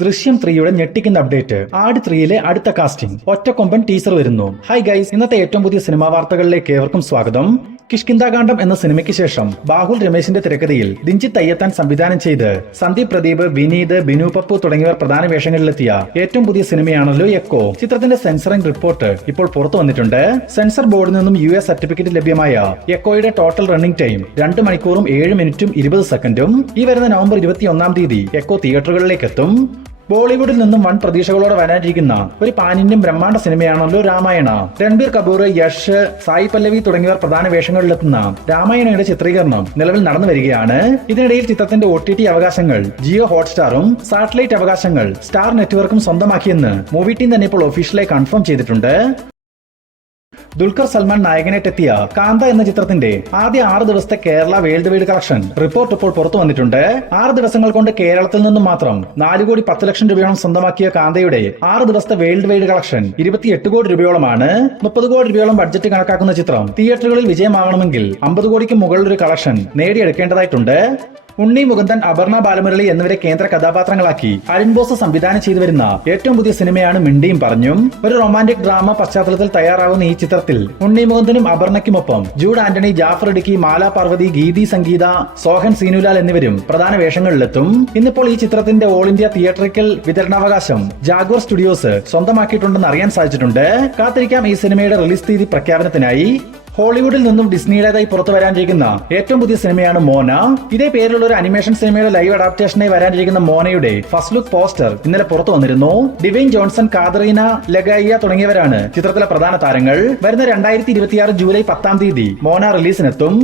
ദൃശ്യം 3യുടെ ഞെട്ടിക്കുന്ന അപ്ഡേറ്റ്. ആട് 3യിലെ അടുത്ത കാസ്റ്റിംഗ്. ഒറ്റക്കൊമ്പൻ ടീസർ വരുന്നു. ഹായ് ഗൈസ്, ഇന്നത്തെ ഏറ്റവും പുതിയ സിനിമാ വാർത്തകളിലേക്ക് ഏവർക്കും സ്വാഗതം. കിഷ്കിന്ധാകാന്ഡം എന്ന സിനിമയ്ക്ക് ശേഷം ബാഹുൽ രമേശിന്റെ തിരക്കഥയിൽ ദിഞ്ചിത് അയ്യത്താൻ സംവിധാനം ചെയ്ത് സന്ദീപ് പ്രദീപ്, വിനീത്, ബിനു പപ്പു തുടങ്ങിയവർ പ്രധാന വേഷങ്ങളിലെത്തിയ ഏറ്റവും പുതിയ സിനിമയാണല്ലോ എക്കോ. ചിത്രത്തിന്റെ സെൻസറിംഗ് റിപ്പോർട്ട് ഇപ്പോൾ പുറത്തു വന്നിട്ടുണ്ട്. സെൻസർ ബോർഡിൽ നിന്നും US സർട്ടിഫിക്കറ്റ് ലഭ്യമായ എക്കോയുടെ ടോട്ടൽ റണ്ണിംഗ് ടൈം 2 മണിക്കൂറും 7 മിനിറ്റും 20 സെക്കൻഡും. ഈ വരുന്ന നവംബർ 21 എക്കോ തിയേറ്ററുകളിലേക്ക് എത്തും. ബോളിവുഡിൽ നിന്നും വൻ പ്രതീക്ഷകളോടെ വരാനിരിക്കുന്ന ഒരു പാൻ ഇന്ത്യൻ ബ്രഹ്മാണ്ഡ സിനിമയാണല്ലോ രാമായണ. രൺബീർ കപൂർ, യഷ്, സായി പല്ലവി തുടങ്ങിയവർ പ്രധാന വേഷങ്ങളിലെത്തുന്ന രാമായണയുടെ ചിത്രീകരണം നിലവിൽ നടന്നു വരികയാണ്. ഇതിനിടയിൽ ചിത്രത്തിന്റെ OTT അവകാശങ്ങൾ ജിയോ ഹോട്ട്സ്റ്റാറും സാറ്റലൈറ്റ് അവകാശങ്ങൾ സ്റ്റാർ നെറ്റ്വർക്കും സ്വന്തമാക്കിയെന്ന് മൂവി ടീം തന്നെ ഇപ്പോൾ ഒഫീഷ്യലായി കൺഫേം ചെയ്തിട്ടുണ്ട്. ദുൽഖർ സൽമാൻ നായകനായിട്ടെത്തിയ കാന്ത എന്ന ചിത്രത്തിന്റെ ആദ്യ 6 ദിവസത്തെ Kerala worldwide collection report ഇപ്പോൾ പുറത്തു വന്നിട്ടുണ്ട്. 6 ദിവസങ്ങൾ കൊണ്ട് കേരളത്തിൽ നിന്നും മാത്രം 4 കോടി 10 ലക്ഷം രൂപയോളം സ്വന്തമാക്കിയ കാന്തയുടെ 6 ദിവസത്തെ വേൾഡ് വൈഡ് കളക്ഷൻ 28 കോടി രൂപയോളമാണ്. 30 കോടി രൂപയോളം ബഡ്ജറ്റ് കണക്കാക്കുന്ന ചിത്രം തിയേറ്ററുകളിൽ വിജയമാകണമെങ്കിൽ 50 കോടിക്ക് മുകളിലൊരു കളക്ഷൻ നേടിയെടുക്കേണ്ടതായിട്ടുണ്ട്. ഉണ്ണി മുകുന്ദൻ, അപർണ ബാലമുരളി എന്നിവരെ കേന്ദ്ര കഥാപാത്രങ്ങളാക്കി അരുൺ ബോസ് സംവിധാനം ചെയ്തു വരുന്ന ഏറ്റവും പുതിയ സിനിമയാണ് മിണ്ടിയും പറഞ്ഞും. ഒരു റൊമാന്റിക് ഡ്രാമ പശ്ചാത്തലത്തിൽ തയ്യാറാകുന്ന ഈ ചിത്രത്തിൽ ഉണ്ണി മുകുന്ദനും അപർണയ്ക്കുമൊപ്പം ജൂഡ് ആന്റണി, ജാഫർ ഇടുക്കി, മാല പാർവതി, ഗീതി സംഗീത, സോഹൻ സീനുലാൽ എന്നിവരും പ്രധാന വേഷങ്ങളിലെത്തും. ഇന്നിപ്പോൾ ഈ ചിത്രത്തിന്റെ ഓൾ ഇന്ത്യ തിയേറ്ററിക്കൽ വിതരണാവകാശം ജാഗ്വർ സ്റ്റുഡിയോസ് സ്വന്തമാക്കിയിട്ടുണ്ടെന്ന് അറിയാൻ സാധിച്ചിട്ടുണ്ട്. കാത്തിരിക്കാം ഈ സിനിമയുടെ റിലീസ് തീയതി പ്രഖ്യാപനത്തിനായി. ഹോളിവുഡിൽ നിന്നും ഡിസ്നിയുടേതായി പുറത്തു വരാനിരിക്കുന്ന ഏറ്റവും പുതിയ സിനിമയാണ് മോന. ഇതേ പേരിലുള്ള ഒരു അനിമേഷൻ സിനിമയുടെ ലൈവ് അഡാപ്റ്റേഷനായി വരാനിരിക്കുന്ന മോനയുടെ ഫസ്റ്റ് ലുക്ക് പോസ്റ്റർ ഇന്നലെ പുറത്തു വന്നിരുന്നു. ഡിവൈൻ ജോൺസൺ, കാതറീന ലഗായിയ തുടങ്ങിയവരാണ് ചിത്രത്തിലെ പ്രധാന താരങ്ങൾ. വരുന്ന 2026 ജൂലൈ 10 മോന റിലീസിനെത്തും.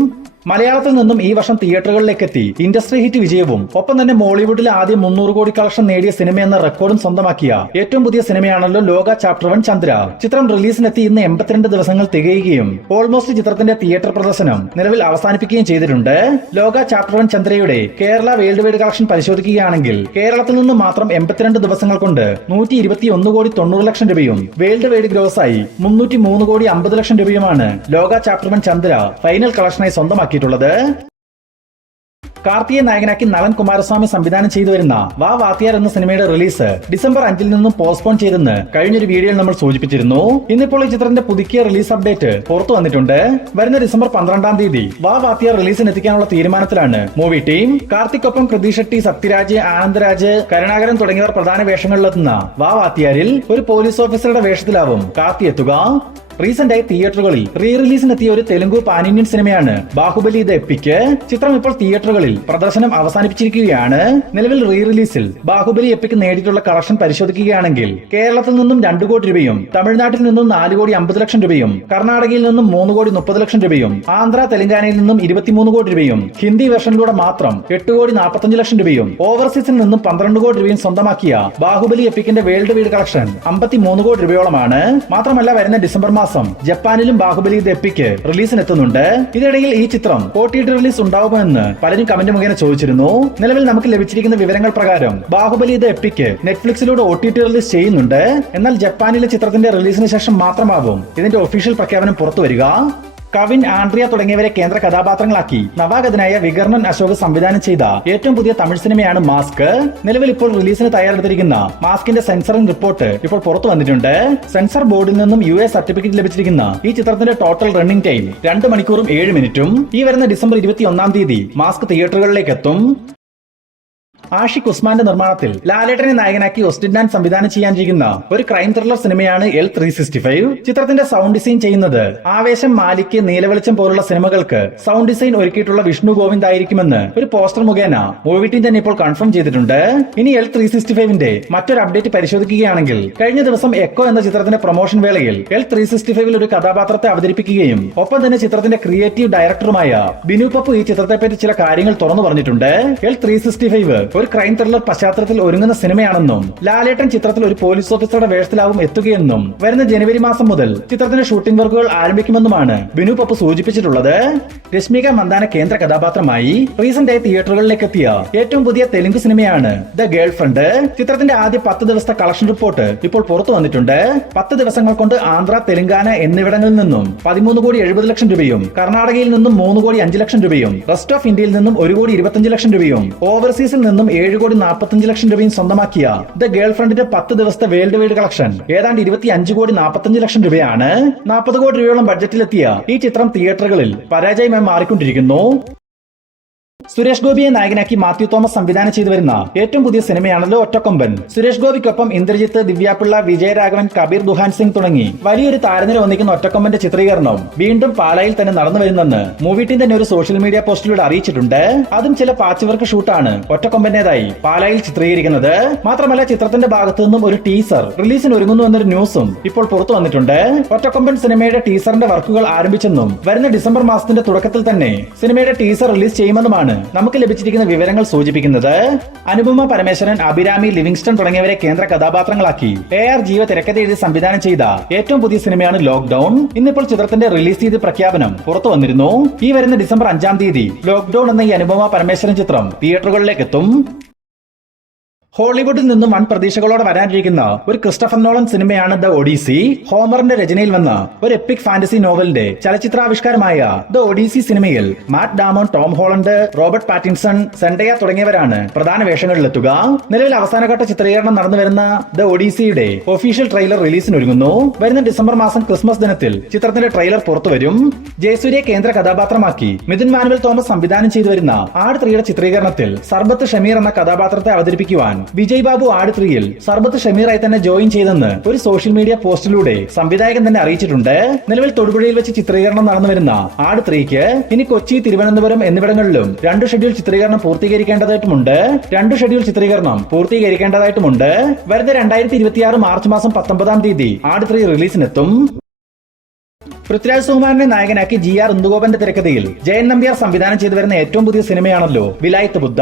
മലയാളത്തിൽ നിന്നും ഈ വർഷം തിയേറ്ററുകളിലേക്ക് എത്തി ഇൻഡസ്ട്രി ഹിറ്റ് വിജയവും ഒപ്പം തന്നെ മോളിവുഡിൽ ആദ്യം 300 കോടി കളക്ഷൻ നേടിയ സിനിമ എന്ന റെക്കോർഡും സ്വന്തമാക്കിയ ഏറ്റവും പുതിയ സിനിമയാണല്ലോ ലോക ചാപ്റ്റർ 1 ചന്ദ്ര. ചിത്രം റിലീസിനെത്തി ഇന്ന് 82 ദിവസങ്ങൾ തികയുകയും ഓൾമോസ്റ്റ് ചിത്രത്തിന്റെ തിയേറ്റർ പ്രദർശനം നിലവിൽ അവസാനിപ്പിക്കുകയും ചെയ്തിട്ടുണ്ട്. ലോക ചാപ്റ്റർ 1 ചന്ദ്രയുടെ കേരള വേൾഡ് വൈഡ് കളക്ഷൻ പരിശോധിക്കുകയാണെങ്കിൽ കേരളത്തിൽ നിന്ന് മാത്രം 82 ദിവസങ്ങൾ കൊണ്ട് 121 കോടി 90 ലക്ഷം രൂപയും വേൾഡ് വൈഡ് ഗ്രോസായി 303 കോടി 50 ലക്ഷം രൂപയുമാണ് ലോക ചാപ്റ്റർ 1 ചന്ദ്ര ഫൈനൽ കളക്ഷനായി സ്വന്തമാക്കി. കാർത്തിയെ നായകനാക്കി നളൻ കുമാരസ്വാമി സംവിധാനം ചെയ്തു വരുന്ന വാ വാത്തിയാർ എന്ന സിനിമയുടെ റിലീസ് ഡിസംബർ 5 നിന്നും പോസ്റ്റ്പോൺ ചെയ്തെന്ന് കഴിഞ്ഞൊരു വീഡിയോയിൽ നമ്മൾ സൂചിപ്പിച്ചിരുന്നു. ഇന്നിപ്പോൾ ഈ ചിത്രത്തിന്റെ പുതുക്കിയ റിലീസ് അപ്ഡേറ്റ് പുറത്തു വന്നിട്ടുണ്ട്. വരുന്ന ഡിസംബർ 12 വാ വാത്തിയാർ റിലീസിന് എത്തിക്കാനുള്ള തീരുമാനത്തിലാണ് മൂവി ടീം. കാർത്തിക്കൊപ്പം കൃതി ഷെട്ടി, സത്യരാജ്, ആനന്ദരാജ്, കരുണാകരൻ തുടങ്ങിയവർ പ്രധാന വേഷങ്ങളിലെത്തുന്ന വാ വാത്തിയാരിൽ ഒരു പോലീസ് ഓഫീസറുടെ വേഷത്തിലാവും കാർത്തി എത്തുക. റീസെന്റായി തിയേറ്ററുകളിൽ റീ റിലീസിനെത്തിയ ഒരു തെലുങ്ക് പാൻ ഇന്ത്യൻ സിനിമയാണ് ബാഹുബലി ദ എപ്പിക്. ചിത്രം ഇപ്പോൾ തിയേറ്ററുകളിൽ പ്രദർശനം അവസാനിപ്പിച്ചിരിക്കുകയാണ്. നിലവിൽ റീ റിലീസിൽ ബാഹുബലി എപ്പിക് നേടിയിട്ടുള്ള കളക്ഷൻ പരിശോധിക്കുകയാണെങ്കിൽ കേരളത്തിൽ നിന്നും 2 കോടി രൂപയും തമിഴ്നാട്ടിൽ നിന്നും 4 കോടി 50 ലക്ഷം രൂപയും കർണാടകയിൽ നിന്നും 3 കോടി 30 ലക്ഷം രൂപയും ആന്ധ്ര തെലങ്കാനയിൽ നിന്നും 23 കോടി രൂപയും ഹിന്ദി വെർഷനിലൂടെ മാത്രം 8 കോടി 45 ലക്ഷം രൂപയും ഓവർസീസിൽ നിന്നും 12 കോടി രൂപയും സ്വന്തമാക്കിയ ബാഹുബലി എപ്പിക്കിന്റെ വേൾഡ് വൈഡ് കളക്ഷൻ 53 കോടി രൂപയോളമാണ്. മാത്രമല്ല വരുന്ന ഡിസംബർ മാസം ജപ്പാനിലും ബാഹുബലി ദ എപ്പിക് റിലീസിനെത്തുന്നുണ്ട്. ഇതിനിടയിൽ ഈ ചിത്രം OTT റിലീസ് ഉണ്ടാവുമോ എന്ന് പലരും കമന്റ് മുഖേന ചോദിച്ചിരുന്നു. നിലവിൽ നമുക്ക് ലഭിച്ചിരിക്കുന്ന വിവരങ്ങൾ പ്രകാരം ബാഹുബലി ദ എപ്പിക് നെറ്റ്ഫ്ലിക്സിലൂടെ OTT റിലീസ് ചെയ്യുന്നുണ്ട്. എന്നാൽ ജപ്പാനിലെ ചിത്രത്തിന്റെ റിലീസിന് ശേഷം മാത്രമാകും ഇതിന്റെ ഒഫീഷ്യൽ പ്രഖ്യാപനം പുറത്തുവരിക. കവിൻ, ആൻഡ്രിയ തുടങ്ങിയവരെ കേന്ദ്ര കഥാപാത്രങ്ങളാക്കി നവാഗതനായ വികർണൻ അശോക് സംവിധാനം ചെയ്ത ഏറ്റവും പുതിയ തമിഴ് സിനിമയാണ് മാസ്ക്. നിലവിൽ ഇപ്പോൾ റിലീസിന് തയ്യാറെടുത്തിരിക്കുന്ന മാസ്കിന്റെ സെൻസറിംഗ് റിപ്പോർട്ട് ഇപ്പോൾ പുറത്തു വന്നിട്ടുണ്ട്. സെൻസർ ബോർഡിൽ നിന്നും US സർട്ടിഫിക്കറ്റ് ലഭിച്ചിരിക്കുന്ന ഈ ചിത്രത്തിന്റെ ടോട്ടൽ റണ്ണിംഗ് ടൈം 2 മണിക്കൂറും 7 മിനിറ്റും. ഈ വരുന്ന ഡിസംബർ 21 മാസ്ക് തിയേറ്ററുകളിലേക്ക് എത്തും. ആഷിഖ് ഉസ്മാന്റെ നിർമ്മാണത്തിൽ ലാലേട്ടനെ നായകനാക്കി ഓസ്റ്റിൻ സംവിധാനം ചെയ്യാനിരിക്കുന്ന ഒരു ക്രൈം ത്രില്ലർ സിനിമയാണ് L365. ചിത്രത്തിന്റെ സൗണ്ട് ഡിസൈൻ ചെയ്യുന്നത് ആവേശം, മാലിക്, നീലവെളിച്ചം പോലുള്ള സിനിമകൾക്ക് സൗണ്ട് ഡിസൈൻ ഒരുക്കിയിട്ടുള്ള വിഷ്ണു ഗോവിന്ദ് ആയിരിക്കുമെന്ന് ഒരു പോസ്റ്റർ മുഖേന മൂവി ടീം തന്നെ ഇപ്പോൾ കൺഫേം ചെയ്തിട്ടുണ്ട്. ഇനി L365ന്റെ മറ്റൊരു അപ്ഡേറ്റ് പരിശോധിക്കുകയാണെങ്കിൽ കഴിഞ്ഞ ദിവസം എക്കോ എന്ന ചിത്രത്തിന്റെ പ്രൊമോഷൻ വേളയിൽ L365ൽ ഒരു കഥാപാത്രത്തെ അവതരിപ്പിക്കുകയും ഒപ്പം തന്നെ ചിത്രത്തിന്റെ ക്രിയേറ്റീവ് ഡയറക്ടറുമായ ബിനു പപ്പു ഈ ചിത്രത്തെപ്പറ്റി ചില കാര്യങ്ങൾ തുറന്നു പറഞ്ഞിട്ടുണ്ട്. L365 ഒരു ക്രൈം ത്രില്ലർ പശ്ചാത്തലത്തിൽ ഒരുങ്ങുന്ന സിനിമയാണെന്നും ലാലേട്ടൻ ചിത്രത്തിൽ ഒരു പോലീസ് ഓഫീസറുടെ വേഷത്തിലാവും എത്തുകയെന്നും വരുന്ന ജനുവരി മാസം മുതൽ ചിത്രത്തിന്റെ ഷൂട്ടിംഗ് വർക്കുകൾ ആരംഭിക്കുമെന്നുമാണ് ബിനു പപ്പു സൂചിപ്പിച്ചിട്ടുള്ളത്. രശ്മിക മന്ദാന കേന്ദ്ര കഥാപാത്രമായി റീസെന്റായി തിയേറ്ററുകളിലേക്ക് എത്തിയ ഏറ്റവും പുതിയ തെലുങ്ക് സിനിമയാണ് ദ ഗേൾ ഫ്രണ്ട്. ചിത്രത്തിന്റെ ആദ്യ 10 ദിവസത്തെ കളക്ഷൻ റിപ്പോർട്ട് ഇപ്പോൾ പുറത്തു വന്നിട്ടുണ്ട്. 10 ദിവസങ്ങൾ കൊണ്ട് ആന്ധ്ര, തെലങ്കാന എന്നിവിടങ്ങളിൽ നിന്നും 13 കോടി 70 ലക്ഷം രൂപയും കർണാടകയിൽ നിന്നും 3 കോടി 5 ലക്ഷം രൂപയും റെസ്റ്റ് ഓഫ് ഇന്ത്യയിൽ നിന്നും 1 കോടി 25 ലക്ഷം രൂപയും ഓവർസീസിൽ നിന്നും 7,45,00,000 സ്വന്തമാക്കിയ ദ ഗേൾ ഫ്രണ്ടിന്റെ 10 ദിവസത്തെ വേൾഡ് വൈഡ് കളക്ഷൻ ഏതാണ്ട് 25,45,00,000 രൂപയാണ്. 40 കോടി രൂപയോളം ബഡ്ജറ്റിലെത്തിയ ഈ ചിത്രം തിയേറ്ററുകളിൽ പരാജയമായി മാറിക്കൊണ്ടിരിക്കുന്നു. സുരേഷ് ഗോപിയെ നായകനാക്കി മാത്യു തോമസ് സംവിധാനം ചെയ്തു വരുന്ന ഏറ്റവും പുതിയ സിനിമയാണല്ലോ ഒറ്റക്കൊമ്പൻ. സുരേഷ് ഗോപിക്കൊപ്പം ഇന്ദ്രജിത്ത്, ദിവ്യാപിള്ള, വിജയരാഘവൻ, കബീർ ദുഹാൻ സിംഗ് തുടങ്ങി വലിയൊരു താരനിര ഒന്നിക്കുന്ന ഒറ്റക്കൊമ്പന്റെ ചിത്രീകരണം വീണ്ടും പാലായിൽ തന്നെ നടന്നു വരുന്നെന്ന് മൂവി ടീം തന്നെ ഒരു സോഷ്യൽ മീഡിയ പോസ്റ്റിലൂടെ അറിയിച്ചിട്ടുണ്ട്. അതും ചില പാച്ച് വർക്ക് ഷൂട്ടാണ് ഒറ്റക്കൊമ്പന്റേതായി പാലായിൽ ചിത്രീകരിക്കുന്നത്. മാത്രമല്ല ചിത്രത്തിന്റെ ഭാഗത്തു നിന്നും ഒരു ടീസർ റിലീസിന് ഒരുങ്ങുന്നു എന്നൊരു ന്യൂസും ഇപ്പോൾ പുറത്തു വന്നിട്ടുണ്ട്. ഒറ്റക്കൊമ്പൻ സിനിമയുടെ ടീസറിന്റെ വർക്കുകൾ ആരംഭിച്ചെന്നും വരുന്ന ഡിസംബർ മാസത്തിന്റെ തുടക്കത്തിൽ തന്നെ സിനിമയുടെ ടീസർ റിലീസ് ചെയ്യുമെന്നുമാണ് നമുക്ക് ലഭിച്ചിരിക്കുന്ന വിവരങ്ങൾ സൂചിപ്പിക്കുന്നത്. അനുപമ പരമേശ്വരൻ, അഭിരാമി, ലിവിങ്സ്റ്റൺ തുടങ്ങിയവരെ കേന്ദ്ര കഥാപാത്രങ്ങളാക്കി AR ജീവ തിരക്കഥ എഴുതി സംവിധാനം ചെയ്ത ഏറ്റവും പുതിയ സിനിമയാണ് ലോക്ക്ഡൌൺ. ഇന്നിപ്പോൾ ചിത്രത്തിന്റെ റിലീസ് തീയതി പ്രഖ്യാപനം പുറത്തു വന്നിരുന്നു. ഈ വരുന്ന ഡിസംബർ 5-ാം തീയതി ലോക്ക്ഡൌൺ എന്ന ഈ അനുപമ പരമേശ്വരൻ ചിത്രം തിയേറ്ററുകളിലേക്ക് എത്തും. ഹോളിവുഡിൽ നിന്നും വൻ പ്രതീക്ഷകളോടെ വരാനിരിക്കുന്ന ഒരു ക്രിസ്റ്റഫർ നോളൻ സിനിമയാണ് ദ ഒഡീസി. ഹോമറിന്റെ രചനയിൽ വന്ന ഒരു എപ്പിക് ഫാന്റസി നോവലിന്റെ ചലച്ചിത്രാവിഷ്കാരമായ ദ ഒഡീസി സിനിമയിൽ Matt Damon, Tom Holland, Robert Pattinson, Zendaya തുടങ്ങിയവരാണ് പ്രധാന വേഷങ്ങളിലെത്തുക. നിലവിൽ അവസാനഘട്ട ചിത്രീകരണം നടന്നു വരുന്ന ദ ഒഡീസിയുടെ ഒഫീഷ്യൽ ട്രെയിലർ റിലീസിനൊരുങ്ങുന്നു. വരുന്ന ഡിസംബർ മാസം ക്രിസ്മസ് ദിനത്തിൽ ചിത്രത്തിന്റെ ട്രെയിലർ പുറത്തുവരും. ജയസൂര്യ കേന്ദ്ര കഥാപാത്രമാക്കി മിഥുൻ മാനുവൽ തോമസ് സംവിധാനം ചെയ്തു വരുന്ന ആട് 3യുടെ ചിത്രീകരണത്തിൽ സർബത്ത് ഷമീർ എന്ന കഥാപാത്രത്തെ അവതരിപ്പിക്കുവാൻ വിജയ് ബാബു ആട് 3യിൽ സർബത്ത് ഷമീറായി തന്നെ ജോയിൻ ചെയ്തെന്ന് ഒരു സോഷ്യൽ മീഡിയ പോസ്റ്റിലൂടെ സംവിധായകൻ തന്നെ അറിയിച്ചിട്ടുണ്ട്. നിലവിൽ തൊടുപുഴയിൽ വെച്ച് ചിത്രീകരണം നടന്നു വരുന്ന ആട് 3ക്ക് ഇനി കൊച്ചി, തിരുവനന്തപുരം എന്നിവിടങ്ങളിലും 2 ഷെഡ്യൂൾ ചിത്രീകരണം പൂർത്തീകരിക്കേണ്ടതായിട്ടുമുണ്ട്. വരുന്ന 2026 മാർച്ച് മാസം 19-ാം തീയതി ആട് 3 റിലീസിനെത്തും. പൃഥ്വിരാജ് സുകുമാരനെ നായകനാക്കി GR ഇന്ദുഗോപന്റെ തിരക്കഥയിൽ ജയൻ നമ്പ്യാർ സംവിധാനം ചെയ്തു വരുന്ന ഏറ്റവും പുതിയ സിനിമയാണല്ലോ വിലായത്ത് ബുദ്ധ.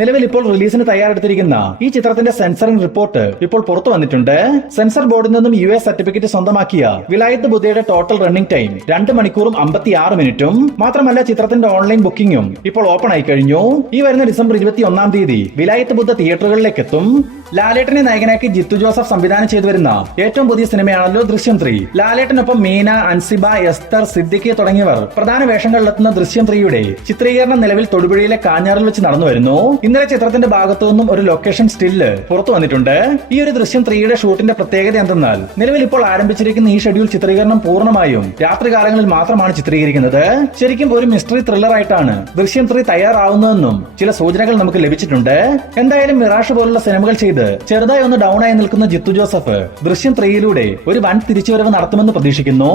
നിലവിൽ ഇപ്പോൾ റിലീസിന് തയ്യാറെടുത്തിരിക്കുന്ന ഈ ചിത്രത്തിന്റെ സെൻസറിംഗ് റിപ്പോർട്ട് ഇപ്പോൾ പുറത്തു വന്നിട്ടുണ്ട്. സെൻസർ ബോർഡിൽ നിന്നും US സർട്ടിഫിക്കറ്റ് സ്വന്തമാക്കിയ വിലായത്ത് ബുദ്ധയുടെ ടോട്ടൽ റണ്ണിംഗ് ടൈം 2 മണിക്കൂറും 56 മിനിറ്റും. മാത്രമല്ല ചിത്രത്തിന്റെ ഓൺലൈൻ ബുക്കിംഗും ഇപ്പോൾ ഓപ്പൺ ആയി കഴിഞ്ഞു. ഈ വരുന്ന ഡിസംബർ 21-ാം തീയതി വിലായത്ത് ബുദ്ധ തിയേറ്ററുകളിലേക്ക് എത്തും. ലാലേട്ടനെ നായകനാക്കി ജിത്തു ജോസഫ് സംവിധാനം ചെയ്തു വരുന്ന ഏറ്റവും പുതിയ സിനിമയാണല്ലോ ദൃശ്യം 3. ലാലേട്ടനൊപ്പം മീന, അൻസിബ, എസ്തർ, സിദ്ദിഖ് തുടങ്ങിയവർ പ്രധാന വേഷങ്ങളിലെത്തുന്ന ദൃശ്യം 3യുടെ ചിത്രീകരണം നിലവിൽ തൊടുപുഴയിലെ കാഞ്ഞാറിൽ വെച്ച് നടന്നു വരുന്നു. ഇന്നലെ ചിത്രത്തിന്റെ ഭാഗത്തു നിന്നും ഒരു ലൊക്കേഷൻ സ്റ്റില്ല് പുറത്തു വന്നിട്ടുണ്ട്. ഈ ഒരു ദൃശ്യം 3യുടെ ഷൂട്ടിന്റെ പ്രത്യേകത എന്തെന്നാൽ നിലവിൽ ഇപ്പോൾ ആരംഭിച്ചിരിക്കുന്ന ഈ ഷെഡ്യൂൾ ചിത്രീകരണം പൂർണ്ണമായും രാത്രികാലങ്ങളിൽ മാത്രമാണ് ചിത്രീകരിക്കുന്നത്. ശരിക്കും ഒരു മിസ്റ്ററി ത്രില്ലർ ആയിട്ടാണ് ദൃശ്യം 3 തയ്യാറാവുന്നതെന്നും ചില സൂചനകൾ നമുക്ക് ലഭിച്ചിട്ടുണ്ട്. എന്തായാലും മിറാഷ് പോലുള്ള സിനിമകൾ ചെയ്ത് ചെറുതായി ഒന്ന് ഡൗൺ ആയി നിൽക്കുന്ന ജിത്തു ജോസഫ് ദൃശ്യം 3യിലൂടെ ഒരു വൻ തിരിച്ചുവരവ് നടത്തുമെന്ന് പ്രതീക്ഷിക്കുന്നു.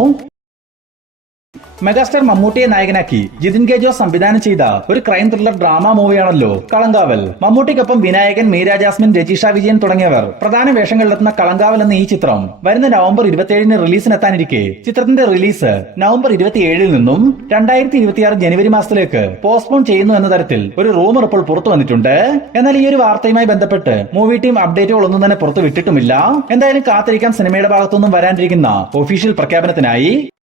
മെഗാസ്റ്റാർ മമ്മൂട്ടിയെ നായകനാക്കി ജിതിൻ കെ ജോസ് സംവിധാനം ചെയ്ത ഒരു ക്രൈം ത്രില്ലർ ഡ്രാമ മൂവിയാണല്ലോ കളങ്കാവൽ. മമ്മൂട്ടിക്കൊപ്പം വിനായകൻ, മീര ജാസ്മിൻ, രജിഷ വിജയൻ തുടങ്ങിയവർ പ്രധാന വേഷങ്ങളിലെത്തുന്ന കളങ്കാവൽ എന്ന ഈ ചിത്രം വരുന്ന നവംബർ 27-ന് റിലീസിനെത്താനിരിക്കെ ചിത്രത്തിന്റെ റിലീസ് നവംബർ 27-ൽ നിന്നും 2026 ജനുവരി മാസത്തിലേക്ക് പോസ്റ്റ്പോൺ ചെയ്യുന്നു എന്ന തരത്തിൽ ഒരു റൂമർ ഇപ്പോൾ പുറത്തു വന്നിട്ടുണ്ട്. എന്നാൽ ഈ ഒരു വാർത്തയുമായി ബന്ധപ്പെട്ട് മൂവി ടീം അപ്ഡേറ്റുകൾ ഒന്നും തന്നെ പുറത്തു വിട്ടിട്ടുമില്ല. എന്തായാലും കാത്തിരിക്കാൻ സിനിമയുടെ ഭാഗത്തുനിന്നും വരാനിരിക്കുന്ന ഒഫീഷ്യൽ പ്രഖ്യാപനത്തിനായി.